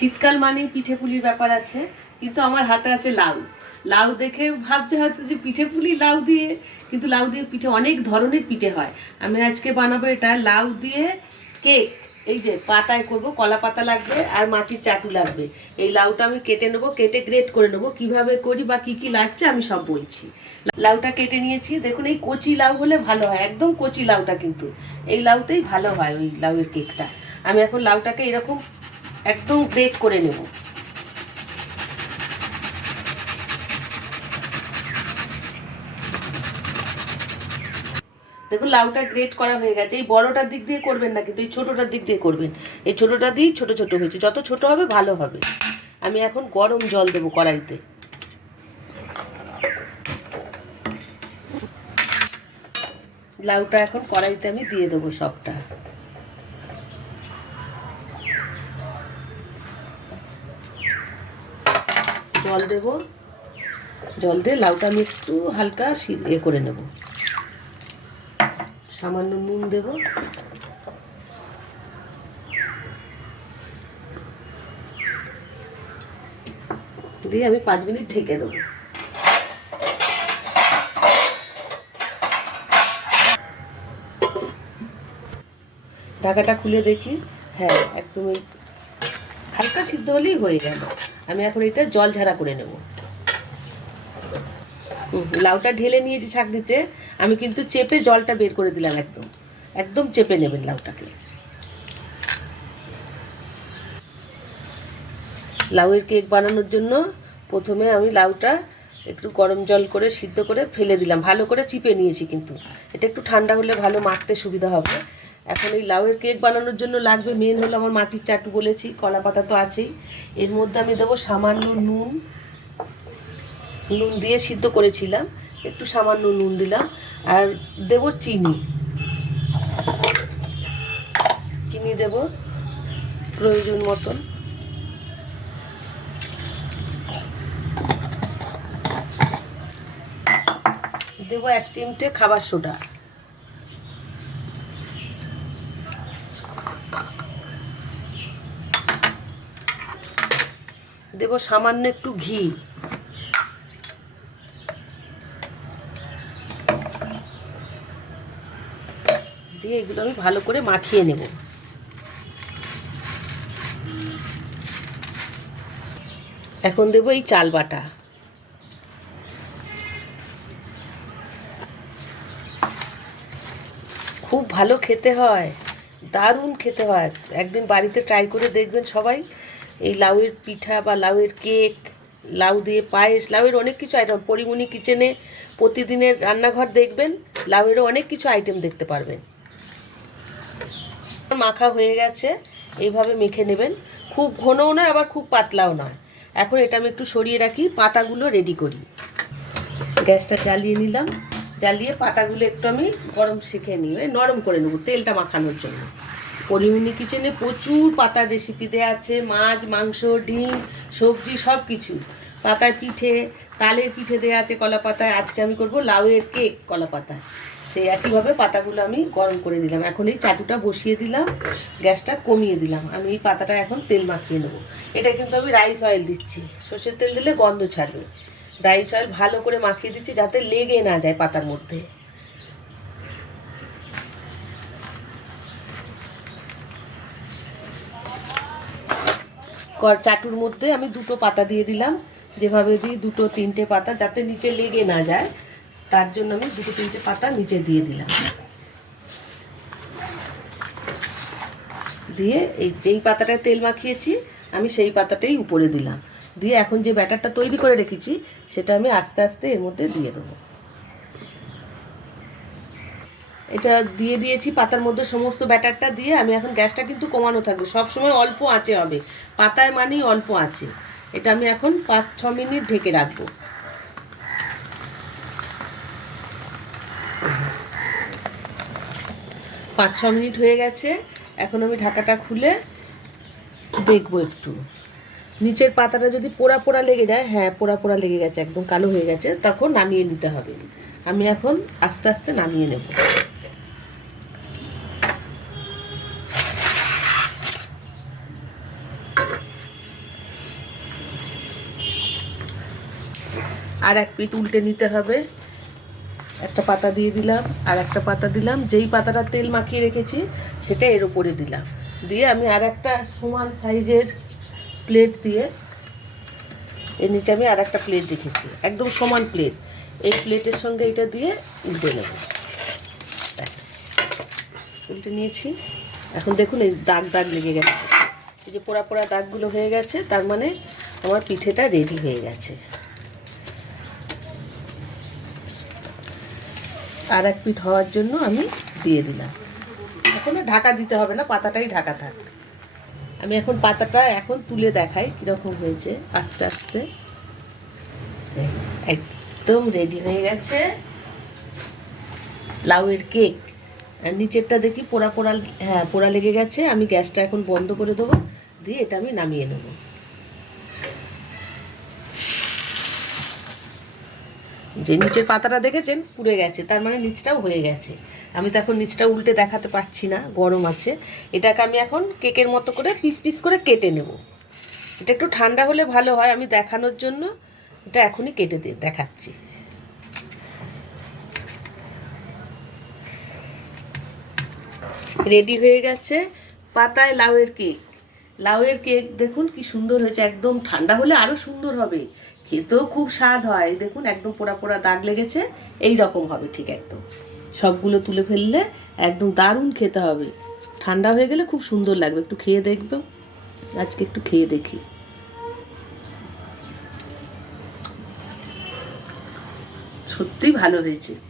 শীতকাল মানেই পিঠে পুলির ব্যাপার আছে, কিন্তু আমার হাতে আছে লাউ। লাউ দেখে ভাবছে হয়তো যে পিঠে পুলি লাউ দিয়ে, কিন্তু লাউ দিয়ে পিঠে অনেক ধরনের পিঠে হয়। আমি আজকে বানাবো এটা লাউ দিয়ে কেক। এই যে পাতায় করব, কলা পাতা লাগবে আর মাটির চাটু লাগবে। এই লাউটা আমি কেটে নেব, কেটে গ্রেট করে নেব। কীভাবে করি বা কি কি লাগছে আমি সব বলছি। লাউটা কেটে নিয়েছি। দেখুন, এই কচি লাউ হলে ভালো হয়, একদম কচি লাউটা কিন্তু। এই লাউতেই ভালো হয় ওই লাউয়ের কেকটা। আমি এখন লাউটাকে এরকম একদম গ্রেট করে নেব। দেখুন, লাউটা গ্রেট করা হয়ে গেছে। এই বড়টার দিক দিয়ে করবেন না, কিন্তু এই ছোটোটার দিক দিয়ে করবেন। এই ছোটোটা দিয়েই ছোট ছোট হয়েছে। যত ছোট হবে, ভালো হবে। আমি এখন গরম জল দেবো কড়াইতে। লাউটা এখন কড়াইতে আমি দিয়ে দেবো সবটা। জল দেব। জল দিয়ে লাউটা আমি একটু হালকা ইয়ে করে নেব। সামান্য নুন দেব। দিয়ে আমি পাঁচ মিনিট ঢেকে দেবো। ঢাকাটা খুলে দেখি। হ্যাঁ একদমই হালকা সিদ্ধ হলেই হয়ে গেল। আমি এখন এটা জল ঝাড়া করে নেব। লাউটা ঢেলে নিয়েছি ছাঁকনিতে, আমি কিন্তু চেপে জলটা বের করে দিলাম একদম। একদম চেপে নেবেন লাউটাকে। লাউয়ের কেক বানানোর জন্য প্রথমে আমি লাউটা একটু গরম জল করে সিদ্ধ করে ফেলে দিলাম। ভালো করে চিপে নিয়েছি কিন্তু। এটা একটু ঠান্ডা হলে ভালো মাখতে সুবিধা হবে। এখন এই লাউয়ের কেক বানানোর জন্য লাগবে মেন হলো আমার মাটির চাটু বলেছি কলা পাতা তো আছেই। এর মধ্যে আমি দেবো সামান্য নুন। নুন দিয়ে সিদ্ধ করেছিলাম। একটু সামান্য নুন দিলাম। আর দেব চিনি। চিনি দেব প্রয়োজন মতন। দেবো এক চিমটে খাবার সোডা। দেবো সামান্য একটু ঘি। দিয়ে এগুলো আমি ভালো করে মাখিয়ে নেব। এখন দেবো এই চাল বাটা। খুব ভালো খেতে হয়, দারুণ খেতে হয়। একদিন বাড়িতে ট্রাই করে দেখবেন সবাই। এই লাউয়ের পিঠা বা লাউয়ের কেক, লাউ দিয়ে পায়েস, লাউয়ের অনেক কিছু আইটেম পরিমণি কিচেনে প্রতিদিনের রান্নাঘর দেখবেন, লাউয়েরও অনেক কিছু আইটেম দেখতে পারবেন। মাখা হয়ে গেছে, এইভাবে মেখে নেবেন। খুব ঘনও নয়, আবার খুব পাতলাও নয়। এখন এটা আমি একটু সরিয়ে রাখি, পাতাগুলো রেডি করি। গ্যাসটা জ্বালিয়ে নিলাম। জ্বালিয়ে পাতাগুলো একটু আমি গরম শিখে নিয়ে, নরম করে নেব তেলটা মাখানোর জন্য। পরিমিনি কিচেনে প্রচুর পাতার রেসিপি দেওয়া আছে, মাছ, মাংস, ডিম, সবজি সব কিছু পাতায় পিঠে, তালের পিঠে দেওয়া আছে কলা পাতায়। আজকে আমি করব লাউয়ের কেক কলা পাতায়। সেই একইভাবে পাতাগুলো আমি গরম করে দিলাম এখন এই চাটুটা বসিয়ে দিলাম, গ্যাসটা কমিয়ে দিলাম। আমি এই পাতাটা এখন তেল মাখিয়ে নেব। এটা কিন্তু আমি রাইস অয়েল দিচ্ছি। সর্ষের তেল দিলে গন্ধ ছাড়বে। রাইস অয়েল ভালো করে মাখিয়ে দিচ্ছি যাতে লেগে না যায় পাতার মধ্যে। চাটুর মধ্যে আমি দুটো পাতা দিয়ে দিলাম। যেভাবে দিই, দুটো, তিনটে পাতা যাতে নিচে লেগে না যায়, তার জন্য আমি দুটো, তিনটে পাতা নিচে দিয়ে দিলাম। দিয়ে এই যেই পাতাটায় তেল মাখিয়েছি, আমি সেই পাতাটাই উপরে দিলাম। দিয়ে এখন যে ব্যাটারটা তৈরি করে রেখেছি, সেটা আমি আস্তে আস্তে এর মধ্যে দিয়ে দেবো। এটা দিয়ে দিয়েছি, পাতার মধ্যে সমস্ত ব্যাটারটা দিয়ে আমি এখন গ্যাসটা কিন্তু কমানো থাকবে। সবসময় অল্প আঁচে হবে। পাতায় মানেই অল্প আছে এটা আমি এখন পাঁচ, ছ মিনিট ঢেকে রাখব। পাঁচ, ছ মিনিট হয়ে গেছে। এখন আমি ঢাকাটা খুলে দেখব একটু। নিচের পাতাটা যদি পোড়া পোড়া লেগে যায় হ্যাঁ পোড়া পোড়া লেগে গেছে, একদম কালো হয়ে গেছে, তখন নামিয়ে নিতে হবে। আমি এখন আস্তে আস্তে নামিয়ে নেব। আর এক পিঠ উল্টে নিতে হবে। একটা পাতা দিয়ে দিলাম, আর একটা পাতা দিলাম। যেই পাতাটা তেল মাখিয়ে রেখেছি, সেটা এর উপরে দিলাম। দিয়ে আমি আর একটা সমান সাইজের প্লেট দিয়ে এর নিচে আমি আর একটা প্লেট রেখেছি। একদম সমান প্লেট। এই প্লেটের সঙ্গে এটা দিয়ে উল্টে নেব। উল্টে নিয়েছি। এখন দেখুন, এই দাগ দাগ লেগে গেছে। এই যে পোড়া পোড়া দাগগুলো হয়ে গেছে, তার মানে আমার পিঠেটা রেডি হয়ে গেছে। আর এক পিঠ হওয়ার জন্য আমি দিয়ে দিলাম। এখন ঢাকা দিতে হবে না, পাতাটাই ঢাকা থাক। আমি এখন পাতাটা এখন তুলে দেখাই কীরকম হয়েছে, আস্তে আস্তে। একদম রেডি হয়ে গেছে। লাউয়ের কেক। আর নিচেরটা দেখি পোড়া পোড়া হ্যাঁ পোড়া লেগে গেছে। আমি গ্যাসটা এখন বন্ধ করে দেবো, দিয়ে এটা আমি নামিয়ে নেব। যে নিচের পাতাটা দেখেছেন? পুড়ে গেছে। তার মানে নিচটাও হয়ে গেছে। আমি তো এখন নিচটা উল্টে দেখাতে পারছি না, গরম আছে। এটাকে আমি এখন কেকের মতো করে পিস পিস করে কেটে নেব। এটা একটু ঠান্ডা হলে ভালো হয়। আমি দেখানোর জন্য এটা এখনই কেটে দিয়ে দেখাচ্ছি। রেডি হয়ে গেছে পাতায় লাউয়ের কেক। লাউয়ের কেক দেখুন কি সুন্দর হয়েছে। একদম ঠান্ডা হলে আরও সুন্দর হবে। খেতেও খুব স্বাদ হয়। দেখুন, একদম পোড়া পোড়া দাগ লেগেছে। এই রকম হবে ঠিক একদম। সবগুলো তুলে ফেললে একদম দারুণ খেতে হবে। ঠান্ডা হয়ে গেলে খুব সুন্দর লাগবে। একটু খেয়ে দেখবে। আজকে একটু খেয়ে দেখি। সত্যি ভালো হয়েছে।